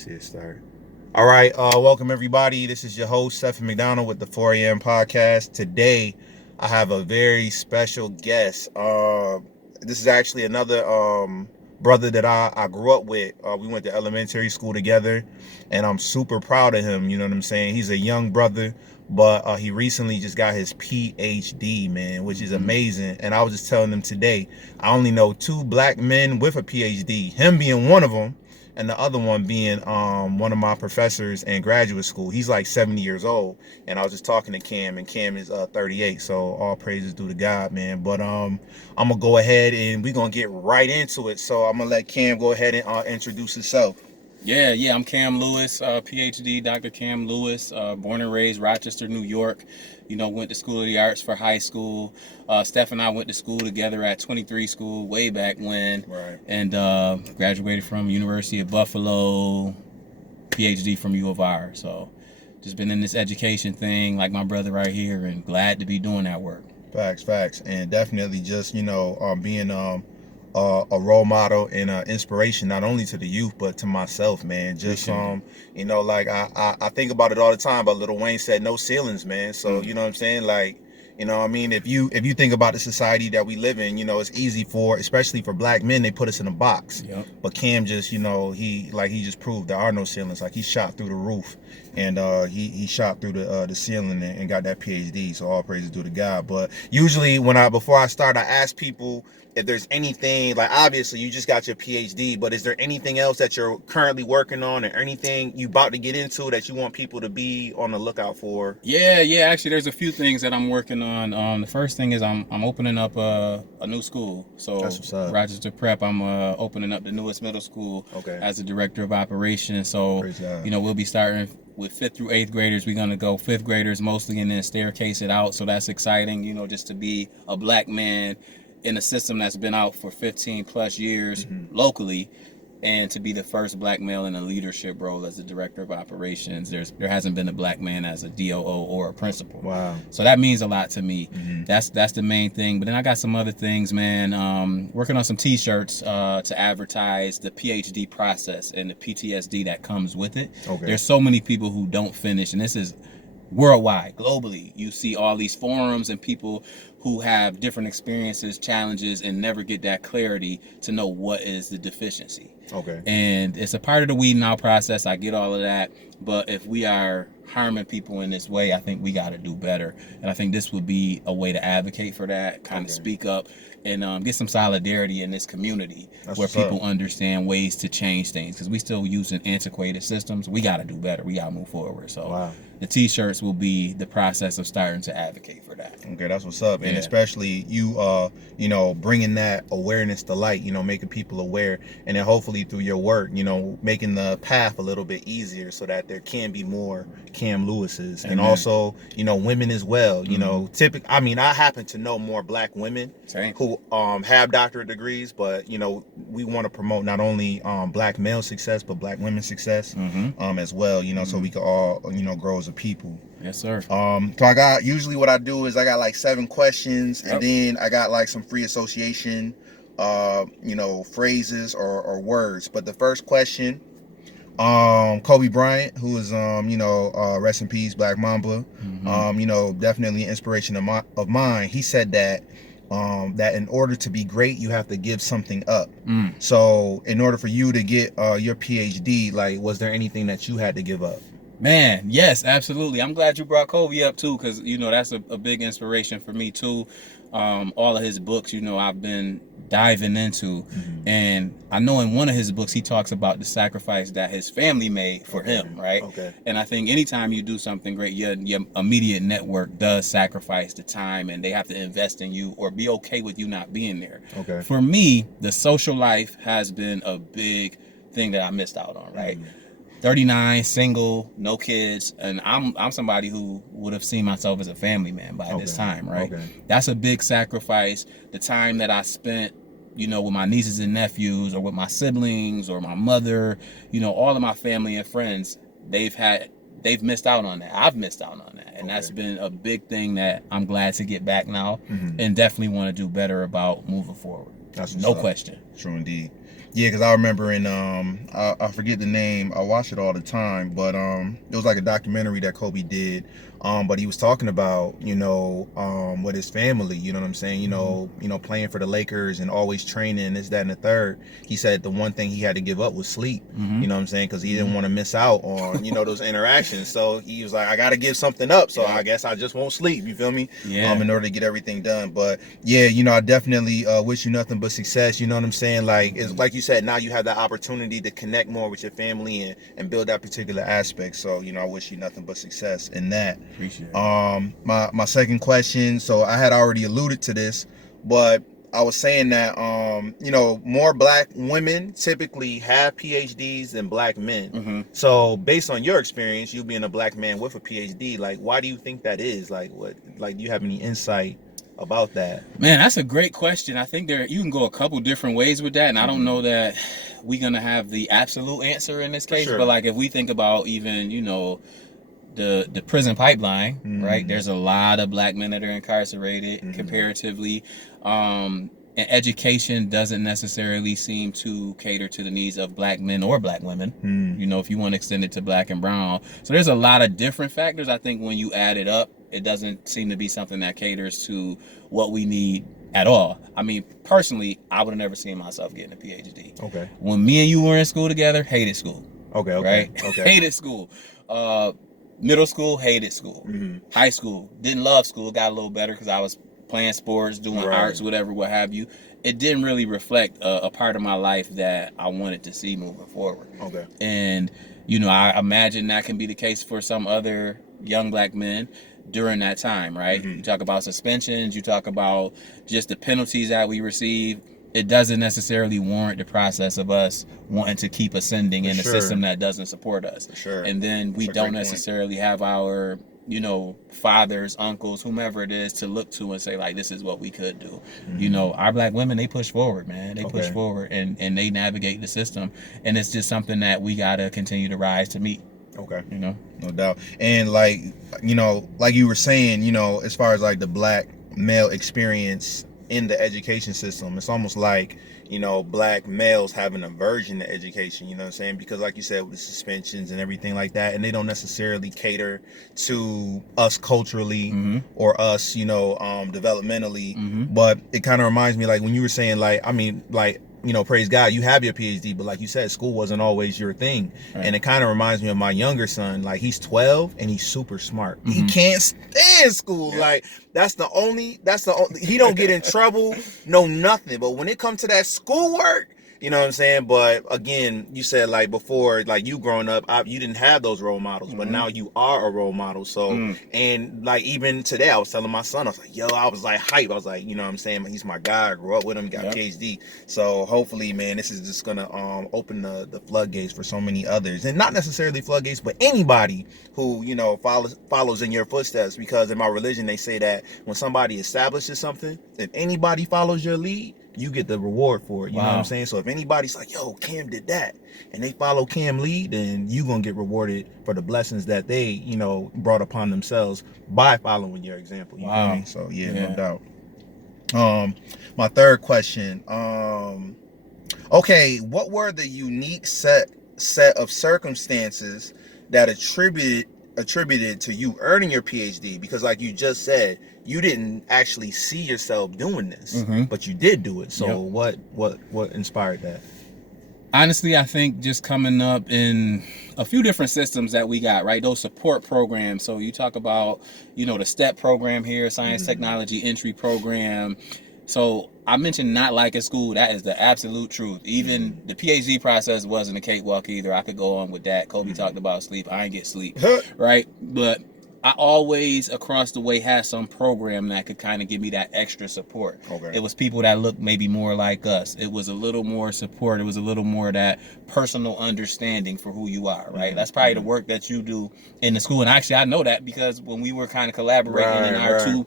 See it start. All right, welcome everybody. This is your host, Stephen McDonald with the 4 a.m. podcast. Today, I have a very special guest. This is actually another brother that I grew up with. We went to elementary school together, and I'm super proud of him. You know what I'm saying? He's a young brother, but he recently just got his PhD, man, which is amazing. And I was just telling him today, I only know 2 black men with a PhD, him being one of them, and the other one being one of my professors in graduate school. He's like 70 years old, and I was just talking to Cam, and Cam is 38, so all praises due to God, man. But I'm gonna go ahead and we're gonna get right into it. So I'm gonna let Cam go ahead and introduce himself. Yeah, I'm Cam Lewis, PhD, Dr. Cam Lewis, born and raised Rochester, New York. Went to School of the Arts for high school. Steph and I went to school together at 23 School way back when. Right. And graduated from University of Buffalo, PhD from U of R. So just been in this education thing like my brother right here, and glad to be doing that work. Facts, and definitely just being a role model and inspiration not only to the youth but to myself, man. Just like I think about it all the time. But Lil Wayne said no ceilings, man. So you know what I'm saying, like. I mean, if you think about the society that we live in, it's easy especially for black men, they put us in a box. Yep. But Cam just, he just proved there are no ceilings. Like, he shot through the roof, and he shot through the ceiling and got that PhD. So all praises due to God. But usually before I start, I ask people if there's anything, like, obviously you just got your PhD, but is there anything else that you're currently working on, or anything you about to get into that you want people to be on the lookout for? Yeah. Actually, there's a few things that I'm working on. The first thing is I'm opening up a new school. So That's what's up. Rochester Prep, I'm opening up the newest middle school as the director of operations. So we'll be starting with 5th through 8th graders. We're gonna go 5th graders mostly, and then staircase it out. So that's exciting. Just to be a black man in a system that's been out for 15 plus years locally, and to be the first black male in a leadership role as the director of operations. There hasn't been a black man as a DOO or a principal. Wow. So that means a lot to me. That's the main thing. But then I got some other things, man. Working on some t-shirts to advertise the PhD process and the PTSD that comes with it. There's so many people who don't finish, and this is worldwide, globally. You see all these forums and people who have different experiences, challenges, and never get that clarity to know what is the deficiency. And it's a part of the weeding out process. I get all of that. But if we are harming people in this way, I think we got to do better. And I think this would be a way to advocate for that, kind of speak up, and get some solidarity in this community where people understand ways to change things. Because we still using antiquated systems. We got to do better. We got to move forward. So the t-shirts will be the process of starting to advocate for that. Okay, that's what's up. And especially you bringing that awareness to light, making people aware, and then hopefully through your work, making the path a little bit easier so that there can be more Cam Lewises. And also, women as well. I happen to know more black women who have doctorate degrees, but we want to promote not only black male success but black women's success as well, so we can all grow as a people. Yes, sir. So usually what I do is I got like 7 questions, and then I got like some free association phrases or words. But the first question, Kobe Bryant, who is rest in peace, Black Mamba, definitely an inspiration of mine. He said that that in order to be great, you have to give something up. So in order for you to get your PhD, like, was there anything that you had to give up? Man, yes, absolutely. I'm glad you brought Kobe up too, because that's a big inspiration for me too. All of his books, I've been diving into, and I know in one of his books he talks about the sacrifice that his family made for him, right? And I think anytime you do something great, your immediate network does sacrifice the time, and they have to invest in you or be okay with you not being there. For me, the social life has been a big thing that I missed out on, right? 39, single, no kids, and I'm somebody who would have seen myself as a family man by this time, right? That's a big sacrifice. The time that I spent, with my nieces and nephews, or with my siblings, or my mother, all of my family and friends, they've missed out on that. I've missed out on that, and that's been a big thing that I'm glad to get back now, and definitely want to do better about moving forward. That's no question. True indeed. Yeah, because I remember in I forget the name. I watch it all the time, but it was like a documentary that Kobe did. But he was talking about, with his family, you know what I'm saying, playing for the Lakers and always training, this, that, and the third. He said the one thing he had to give up was sleep. You know what I'm saying, because he didn't want to miss out on those interactions. So he was like, I got to give something up. So I guess I just won't sleep. You feel me? Yeah. In order to get everything done. But yeah, I definitely wish you nothing but success. You know what I'm saying? Like, it's like you said, now you have the opportunity to connect more with your family and build that particular aspect. So I wish you nothing but success in that. Appreciate it. My second question. So I had already alluded to this, but I was saying that more black women typically have PhDs than black men. So based on your experience, you being a black man with a PhD, like, why do you think that is? Like, do you have any insight about that? Man, that's a great question. I think you can go a couple different ways with that, and I don't know that we're gonna have the absolute answer in this case. sure. But like, if we think about even the prison pipeline, right? There's a lot of black men that are incarcerated comparatively. And education doesn't necessarily seem to cater to the needs of black men or black women. If you want to extend it to black and brown. So there's a lot of different factors. I think when you add it up, it doesn't seem to be something that caters to what we need at all. I mean, personally, I would have never seen myself getting a PhD. Okay. When me and you were in school together, hated school. Okay. Right? Okay. Hated school. Middle school, hated school. High school, didn't love school. Got a little better because I was playing sports, doing arts, whatever, what have you. It didn't really reflect a part of my life that I wanted to see moving forward. Okay. And, I imagine that can be the case for some other young black men during that time, right? You talk about suspensions, you talk about just the penalties that we receive. It doesn't necessarily warrant the process of us wanting to keep ascending in a system that doesn't support us. And then we don't necessarily have our, fathers, uncles, whomever it is to look to and say, like, this is what we could do. Our black women, they push forward, man. They push forward and they navigate the system. And it's just something that we got to continue to rise to meet. Okay. No doubt. And like you were saying, as far as like the black male experience in the education system, it's almost like black males have an aversion to education, you know what I'm saying, because like you said, with the suspensions and everything like that, and they don't necessarily cater to us culturally or us developmentally. But it kind of reminds me, like when you were saying, like, I mean, like, praise God, you have your PhD, but like you said, school wasn't always your thing. And it kind of reminds me of my younger son. Like, he's 12 and he's super smart. He can't stand school. Like, that's the only, he don't get in trouble, no nothing. But when it comes to that schoolwork, you know what I'm saying? But again, you said like before, like you growing up, you didn't have those role models, but now you are a role model. So, and like even today, I was telling my son, I was like, yo, I was like hype. I was like, you know what I'm saying? He's my guy. I grew up with him, got a PhD. So hopefully, man, this is just gonna open the floodgates for so many others, and not necessarily floodgates, but anybody who follows in your footsteps. Because in my religion, they say that when somebody establishes something, if anybody follows your lead, you get the reward for it. You know what I'm saying? So if anybody's like, yo, Cam did that, and they follow Cam lead, then you gonna get rewarded for the blessings that they, brought upon themselves by following your example. You feel me? So no doubt. My third question. Okay, what were the unique set of circumstances that attributed to you earning your PhD? Because like you just said, you didn't actually see yourself doing this, but you did do it. So what inspired that? Honestly, I think just coming up in a few different systems that we got, right? Those support programs. So you talk about, the STEP program here, science, technology, entry program. So I mentioned not liking school. That is the absolute truth. Even the PhD process wasn't a cakewalk either. I could go on with that. Kobe talked about sleep. I ain't get sleep, right? But I always across the way had some program that could kind of give me that extra support. It was people that looked maybe more like us. It was a little more support. It was a little more that personal understanding for who you are, right? That's probably the work that you do in the school. And actually, I know that because when we were kind of collaborating in our two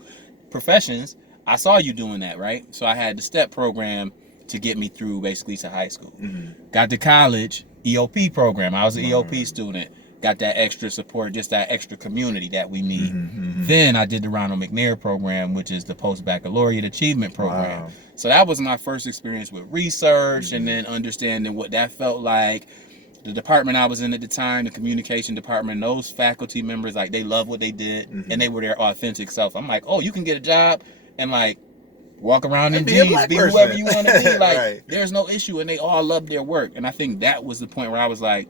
professions, I saw you doing that, right? So I had the STEP program to get me through basically to high school. Got to college, EOP program. I was an EOP student. got that extra support, just that extra community that we need. Mm-hmm. Then I did the Ronald McNair program, which is the post-baccalaureate achievement program. Wow. So that was my first experience with research, and then understanding what that felt like. The department I was in at the time, the communication department, those faculty members, like, they love what they did, and they were their authentic self. I'm like, oh, you can get a job and like walk around in jeans, be whoever you want to be. Like, Right. there's no issue, and they all love their work. And I think that was the point where I was like,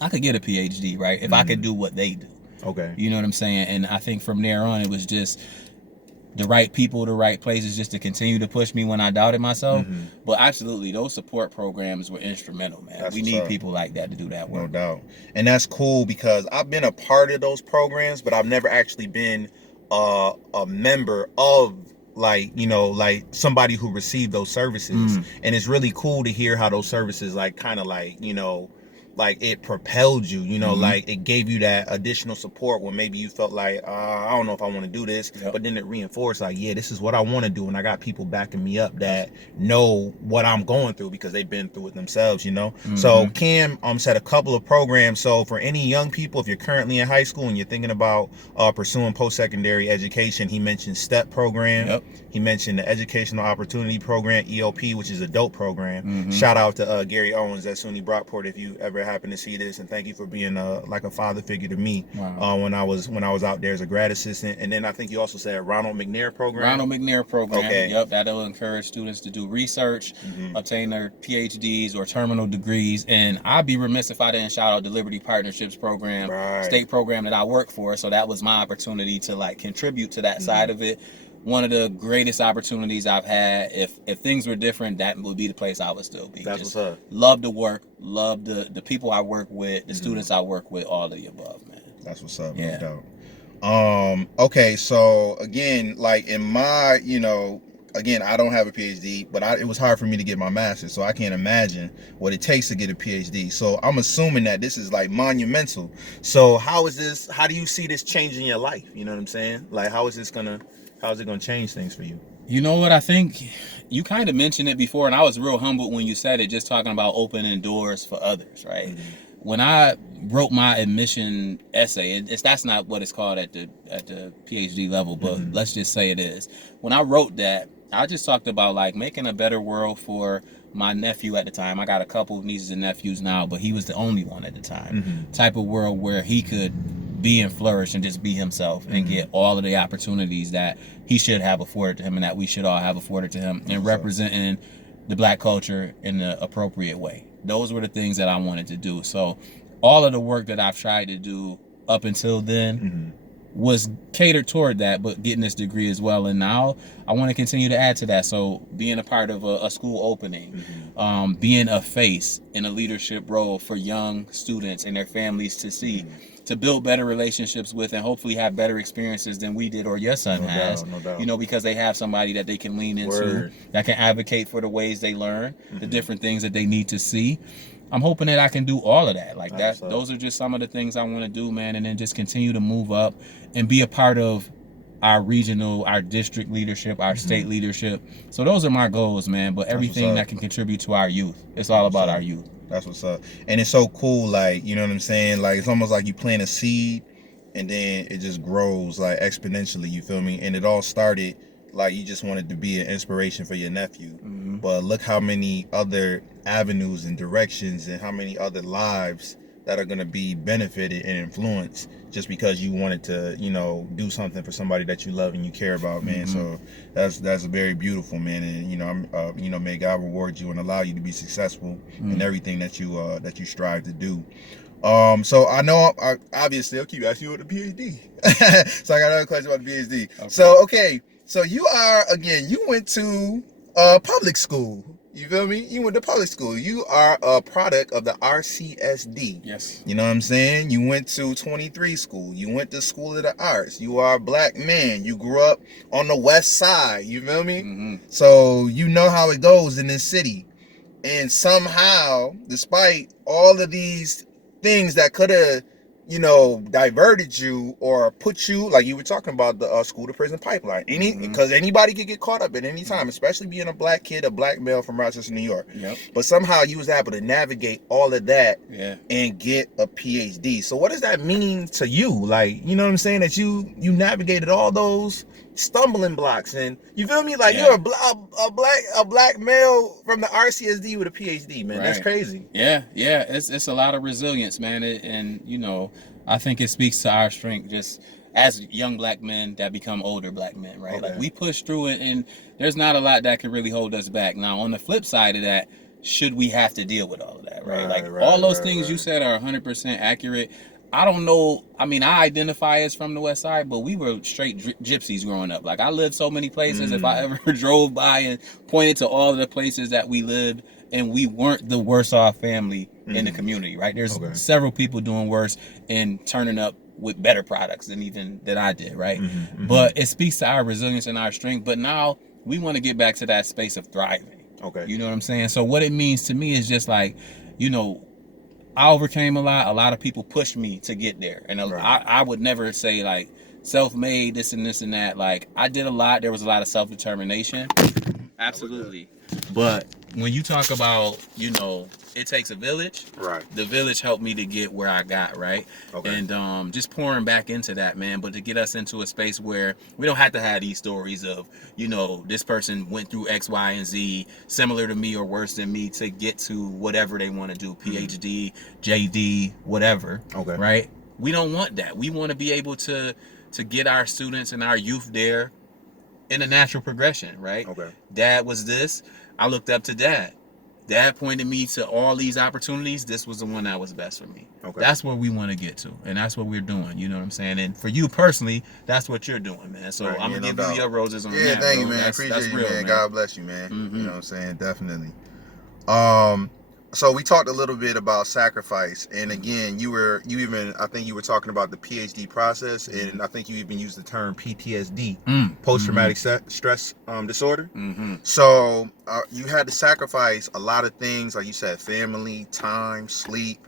I could get a PhD, right, if I could do what they do. Okay. You know what I'm saying? And I think from there on, it was just the right people, the right places, just to continue to push me when I doubted myself. But absolutely, those support programs were instrumental, man. That's we what's need up. people like that to do that work. No doubt. And that's cool, because I've been a part of those programs, but I've never actually been a member of, like, you know, like somebody who received those services. And it's really cool to hear how those services, like, kind of like, you know, like it propelled you, you know, like it gave you that additional support when maybe you felt like, I don't know if I want to do this, but then it reinforced, like, yeah, this is what I want to do. And I got people backing me up that know what I'm going through because they've been through it themselves, you know? So Cam said a couple of programs. So for any young people, if you're currently in high school and you're thinking about pursuing post-secondary education, he mentioned STEP program. He mentioned the Educational Opportunity Program, EOP, which is a dope program. Shout out to Gary Owens at SUNY Brockport if you ever happen to see this, and thank you for being like a father figure to me. When I was out there as a grad assistant. And then I think you also said Ronald McNair program. Ronald McNair program. Okay. Yep, that'll encourage students to do research, obtain their PhDs or terminal degrees. And I'd be remiss if I didn't shout out the Liberty Partnerships program, state program that I work for. So that was my opportunity to like contribute to that side of it. One of the greatest opportunities I've had. If things were different, that would be the place I would still be. That's just what's up. love the work, love the people I work with, the students I work with, all of the above, man. That's what's up. Yeah. No doubt. Okay, so again, like in my, you know, again, I don't have a PhD, but it was hard for me to get my master's, so I can't imagine what it takes to get a PhD. So I'm assuming that this is like monumental. So how do you see this changing your life? You know what I'm saying? Like, how's it gonna change things for you? You know what, I think you kind of mentioned it before, and I was real humbled when you said it, just talking about opening doors for others, right? When I wrote my admission essay, that's not what it's called at the PhD level, but let's just say it is. When I wrote that, I just talked about like making a better world for my nephew at the time. I got a couple of nieces and nephews now, but he was the only one at the time. Type of world where he could be and flourish and just be himself and get all of the opportunities that he should have afforded to him and that we should all have afforded to him, and representing the black culture in the appropriate way. Those were the things that I wanted to do. So all of the work that I've tried to do up until then was catered toward that, but getting this degree as well. And now I want to continue to add to that. So being a part of a school opening, being a face in a leadership role for young students and their families to see, to build better relationships with, and hopefully have better experiences than we did or your son has. No doubt. You know, because they have somebody that they can lean into, that can advocate for the ways they learn, the different things that they need to see. I'm hoping that I can do all of that. Like that, those are just some of the things I want to do, man. And then just continue to move up and be a part of our regional, our district leadership, our state leadership. So those are my goals, man. But everything that can contribute to our youth, it's all about our youth. That's what's up. And it's so cool, like, you know what I'm saying? Like, it's almost like you plant a seed and then it just grows like exponentially, you feel me? And it all started like you just wanted to be an inspiration for your nephew. But look how many other avenues and directions and how many other lives that are going to be benefited and influenced just because you wanted to, you know, do something for somebody that you love and you care about, man. So that's very beautiful, man. And, you know, I'm may God reward you and allow you to be successful in everything that you strive to do. So I know, obviously, I'll keep asking you about the PhD. So I got another question about the PhD. So you are, again, you went to public school. You feel me? You went to public school. You are a product of the RCSD. Yes. You know what I'm saying? You went to 23 school. You went to School of the Arts. You are a black man. You grew up on the west side. You feel me? So you know how it goes in this city. And somehow, despite all of these things that could have, diverted you or put you, like you were talking about the school to prison pipeline. Because anybody could get caught up at any time, especially being a black kid, a black male from Rochester, New York. Yep. But somehow you was able to navigate all of that Yeah. and get a PhD. So what does that mean to you? Like, you know what I'm saying? That you navigated all those stumbling blocks, and you feel me? Like, you're a black male from the RCSD with a PhD, man. Right. That's crazy. Yeah. It's a lot of resilience, man. And I think it speaks to our strength just as young black men that become older black men, right? Okay. Like, we push through it, and there's not a lot that can really hold us back. Now, on the flip side of that, should we have to deal with all of that, right? All those things you said are 100% accurate. I don't know. I mean, I identify as from the West Side, but we were straight gypsies growing up. Like, I lived so many places. If I ever drove by and pointed to all of the places that we lived, and we weren't the worst off family in the community, right? There's several people doing worse and turning up with better products than even that I did, right? But it speaks to our resilience and our strength. But now we want to get back to that space of thriving. Okay. You know what I'm saying? So what it means to me is just like, I overcame a lot. A lot of people pushed me to get there. And I would never say, like, self-made, this and this and that. Like, I did a lot. There was a lot of self-determination. Absolutely. But when you talk about, it takes a village. Right. The village helped me to get where I got, right? Okay. And just pouring back into that, man. But to get us into a space where we don't have to have these stories of, this person went through X, Y, and Z, similar to me or worse than me, to get to whatever they want to do, PhD, JD, whatever. Okay. Right? We don't want that. We want to be able to get our students and our youth there in a natural progression, right? Okay. Dad was this. I looked up to Dad. Dad pointed me to all these opportunities. This was the one that was best for me. Okay. That's where we want to get to, and that's what we're doing. You know what I'm saying? And for you personally, that's what you're doing, man. So I'm gonna give you your roses on that. Yeah, thank you, man. Appreciate you, real, man. God bless you, man. You know what I'm saying? Definitely. So we talked a little bit about sacrifice, and again, I think you were talking about the PhD process, and I think you even used the term PTSD, post-traumatic stress disorder. So you had to sacrifice a lot of things, like you said, family, time, sleep,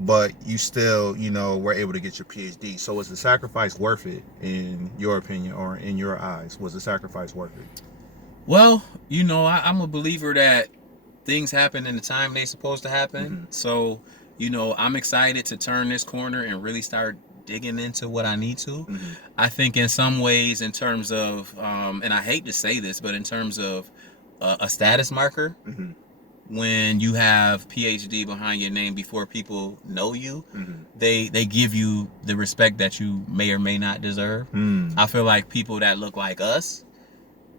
but you still, were able to get your PhD. So was the sacrifice worth it, in your opinion, or in your eyes? Was the sacrifice worth it? Well, I'm a believer that things happen in the time they're supposed to happen. So, I'm excited to turn this corner and really start digging into what I need to. I think in some ways, in terms of, and I hate to say this, but in terms of a status marker, when you have PhD behind your name before people know you, they give you the respect that you may or may not deserve. I feel like people that look like us,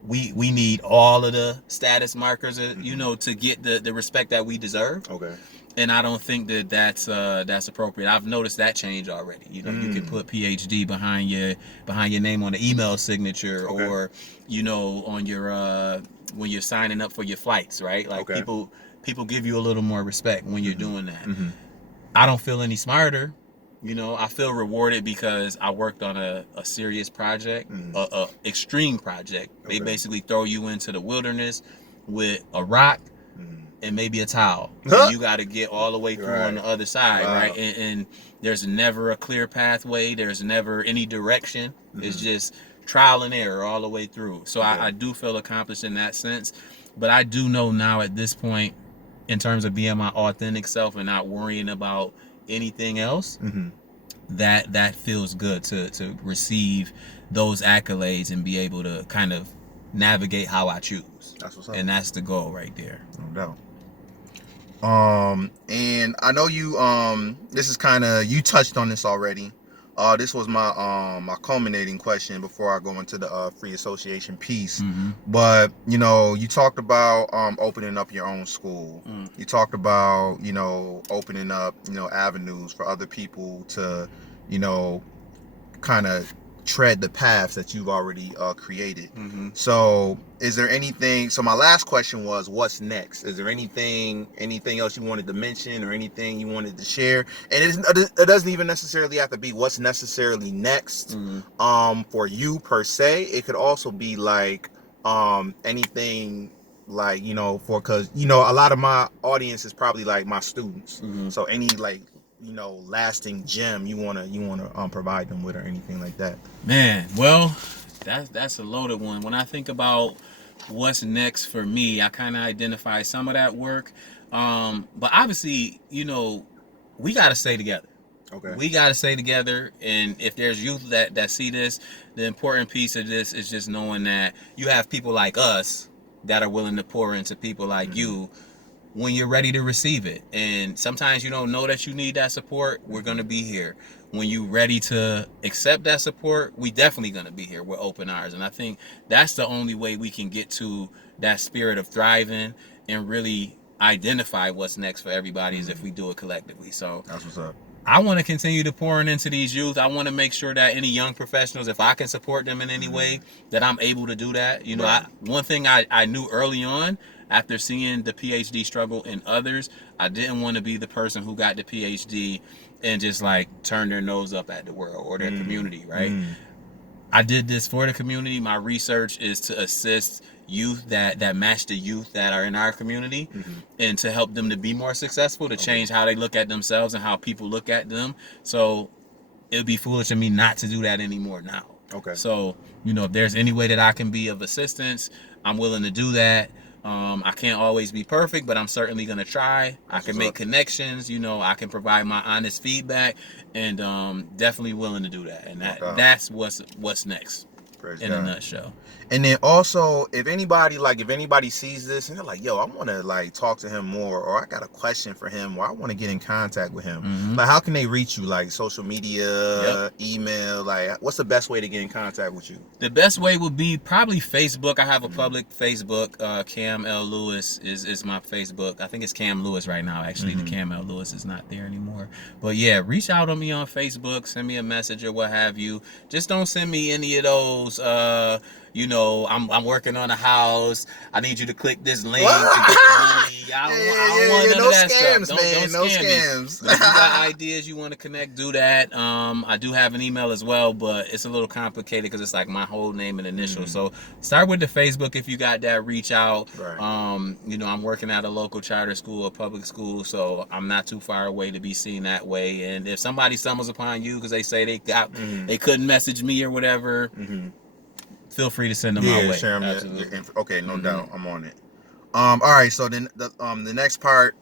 we need all of the status markers, to get the respect that we deserve. Okay. And I don't think that's appropriate. I've noticed that change already. You can put PhD behind your name on the email signature, or on your when you're signing up for your flights, right? Like, people give you a little more respect when you're doing that. I don't feel any smarter. I feel rewarded because I worked on a serious project, a extreme project. They basically throw you into the wilderness with a rock and maybe a towel. And you got to get all the way through on the other side, right? And there's never a clear pathway. There's never any direction. It's just trial and error all the way through. So I do feel accomplished in that sense. But I do know now at this point, in terms of being my authentic self and not worrying about anything else, that feels good to receive those accolades and be able to kind of navigate how I choose. That's what's up. And that's the goal right there. No doubt. And I know you this is kind of, you touched on this already. This was my culminating question before I go into the free association piece. But you talked about opening up your own school. You talked about opening up avenues for other people to kind of tread the paths that you've already created. So is there anything, so my last question was, what's next? Is there anything else you wanted to mention, or anything you wanted to share? And it doesn't even necessarily have to be what's necessarily next for you per se. It could also be like anything, like because a lot of my audience is probably like my students. So any like lasting gem you wanna provide them with or anything like that? Man, well, that's a loaded one. When I think about what's next for me, I kind of identify some of that work. But obviously, we got to stay together. Okay. We got to stay together. And if there's youth that see this, the important piece of this is just knowing that you have people like us that are willing to pour into people like you when you're ready to receive it. And sometimes you don't know that you need that support. We're going to be here. When you're ready to accept that support, we definitely going to be here with open arms. And I think that's the only way we can get to that spirit of thriving and really identify what's next for everybody is if we do it collectively. So That's what's up. I want to continue to pouring into these youth. I want to make sure that any young professionals, if I can support them in any way, that I'm able to do that. Right. One thing I knew early on, after seeing the PhD struggle in others, I didn't want to be the person who got the PhD and just like turn their nose up at the world or their community, right? I did this for the community. My research is to assist youth that match the youth that are in our community and to help them to be more successful, to change how they look at themselves and how people look at them. So it would be foolish of me not to do that anymore now. Okay. So, if there's any way that I can be of assistance, I'm willing to do that. I can't always be perfect, but I'm certainly going to try. I can make connections. I can provide my honest feedback, and definitely willing to do that. And that's what's next. Praise in God. a nutshell. And then also, if anybody sees this and they're like, yo, I want to like talk to him more, or I got a question for him, or I want to get in contact with him, like how can they reach you? Like social media, email, like what's the best way to get in contact with you? The best way would be probably Facebook. I have a public Facebook. Cam L. Lewis is my Facebook. I think it's Cam Lewis right now. Actually, the Cam L. Lewis is not there anymore. But yeah, reach out on me on Facebook. Send me a message or what have you. Just don't send me any of those. I'm working on a house. I need you to click this link to get the money. I don't want none of that scams, stuff. Man. Don't No scam scams. me. But if you got ideas you want to connect, do that. I do have an email as well, but it's a little complicated because it's like my whole name and initials. So start with the Facebook if you got that. Reach out. Right. I'm working at a local charter school, a public school, so I'm not too far away to be seen that way. And if somebody stumbles upon you because they say they couldn't message me or whatever, feel free to send them my way. Share them. Absolutely. Okay, no doubt. I'm on it. All right, so then the next part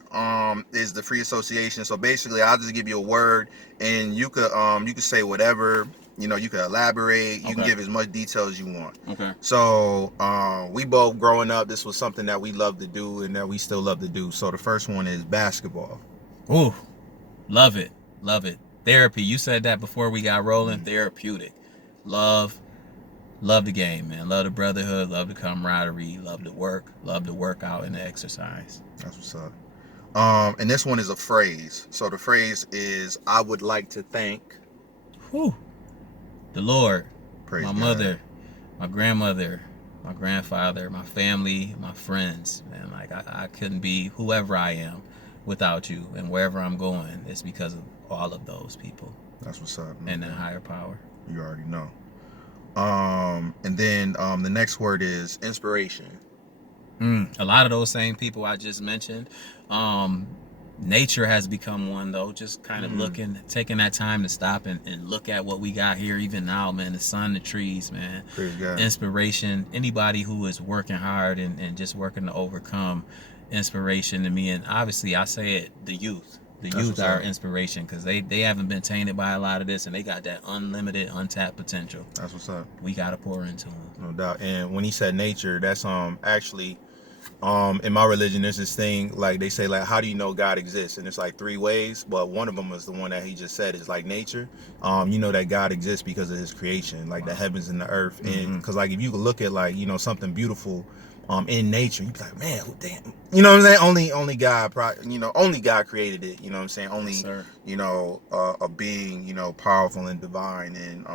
is the free association. So basically I'll just give you a word and you could say whatever, you could elaborate, you can give as much detail as you want. Okay. So we both growing up, this was something that we loved to do and that we still love to do. So the first one is basketball. Ooh, love it. Therapy. You said that before we got rolling. Therapeutic. Love the game, man. Love the brotherhood, love the camaraderie, love the work, love the workout and the exercise. That's what's up. And this one is a phrase. So the phrase is, I would like to thank the Lord, Praise my God. mother, my grandmother, my grandfather, my family, my friends, man. Like I couldn't be whoever I am without you, and wherever I'm going, it's because of all of those people. That's what's up, man. And that higher power. You already know. And then the next word is inspiration. A lot of those same people I just mentioned. Nature has become one though. Just kind of taking that time to stop and look at what we got here even now, man. The sun, the trees, man. Praise God. Inspiration. Anybody who is working hard and just working to overcome, inspiration to me. And obviously I say it, the youth. The youth are inspiration because they haven't been tainted by a lot of this and they got that unlimited, untapped potential. That's what's up. We got to pour into them. No doubt. And when he said nature, that's actually in my religion there's this thing like they say like how do you know God exists, and it's like 3 ways, but one of them is the one that he just said is like nature. You know that God exists because of his creation, like the heavens and the earth. And because like if you could look at like something beautiful in nature, you'd be like, man, damn, you know what I'm saying, only God only God created it, you know what I'm saying, only a being powerful and divine and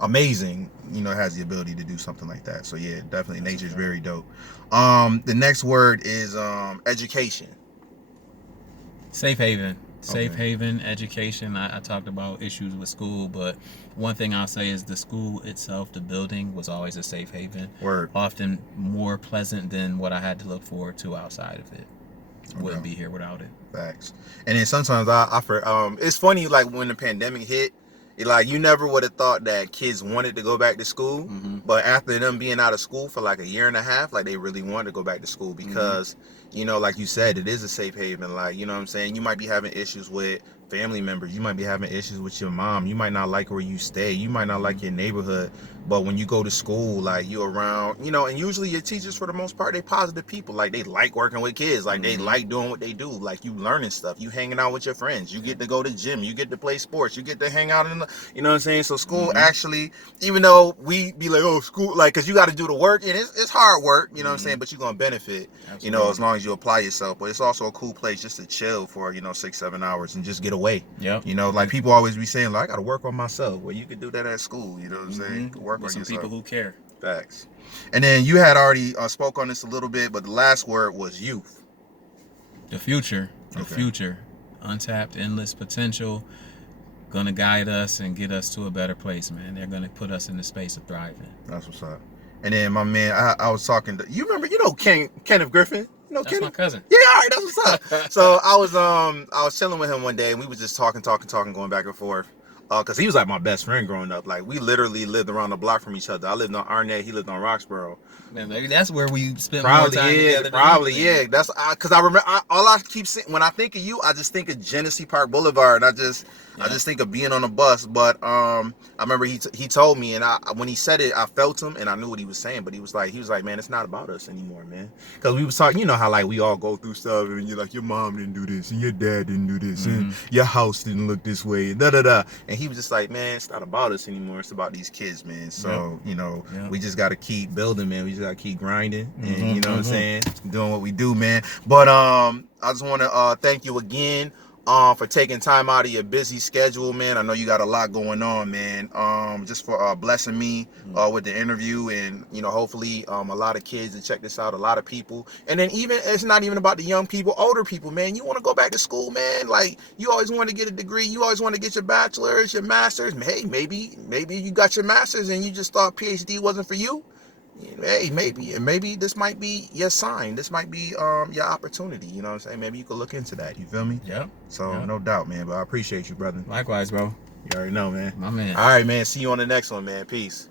amazing, has the ability to do something like that. So yeah, definitely nature is very dope. The next word is education. Safe haven. Safe haven, education. I talked about issues with school, but one thing I'll say is the school itself, the building, was always a safe haven. Word. Often more pleasant than what I had to look forward to outside of it. wouldn't be here without it. Facts. And then sometimes it's funny, like when the pandemic hit, like you never would have thought that kids wanted to go back to school, but after them being out of school for like a year and a half, like they really wanted to go back to school because, you know, like you said, it is a safe haven. Like, you know what I'm saying? You might be having issues with family members. You might be having issues with your mom. You might not like where you stay. You might not like your neighborhood. But when you go to school, like you're around, you know, and usually your teachers, for the most part, they positive people. Like they like working with kids. Like they like doing what they do. Like you learning stuff. You hanging out with your friends. You get to go to gym. You get to play sports. You get to hang out in the, you know what I'm saying? So school actually, even though we be like, oh, school, like, cause you got to do the work and it's hard work, you know what I'm saying? But you're going to benefit, you know, as long as you apply yourself. But it's also a cool place just to chill for, you know, 6-7 hours and just get away. Yeah. You know, like people always be saying, like, I got to work on myself. Well, you could do that at school, you know what I'm saying? You can work with on some yourself. People who care. Facts. And then you had already spoke on this a little bit, but the last word was youth. The future. The future. Untapped, endless potential. Gonna guide us and get us to a better place, man. They're gonna put us in the space of thriving. That's what's up. And then my man, I was talking to, you remember, you know, Kenneth Griffin? You know, That's Kenneth? my cousin. Yeah, all right, that's what's up. So I was chilling with him one day and we was just talking, going back and forth. Cause he was like my best friend growing up. Like we literally lived around the block from each other. I lived on Arnett, he lived on Roxborough. Man, maybe that's where we spent Probably, more time together. Probably, yeah. That's cause I remember. All I keep saying when I think of you, I just think of Genesee Park Boulevard. I just think of being on a bus. But I remember he told me, and when he said it, I felt him, and I knew what he was saying. But he was like, man, it's not about us anymore, man. Cause we was talking, you know how like we all go through stuff, and you're like, your mom didn't do this, and your dad didn't do this, and your house didn't look this way, and da da da. And he was just like, man, it's not about us anymore. It's about these kids, man. So you know, we just got to keep building, man. We just got to keep grinding. And you know what I'm saying, doing what we do, man. But I just want to thank you again for taking time out of your busy schedule, man. I know you got a lot going on, man. Just for blessing me with the interview, and you know, hopefully a lot of kids that check this out, a lot of people. And then even it's not even about the young people, older people, man. You want to go back to school, man. Like you always want to get a degree, you always want to get your bachelor's, your master's. Hey, maybe you got your master's and you just thought PhD wasn't for you. Hey, maybe this might be your sign. This might be your opportunity. You know what I'm saying? Maybe you could look into that. You feel me? Yep. So no doubt, man. But I appreciate you, brother. Likewise, bro. You already know, man. My man. All right, man. See you on the next one, man. Peace.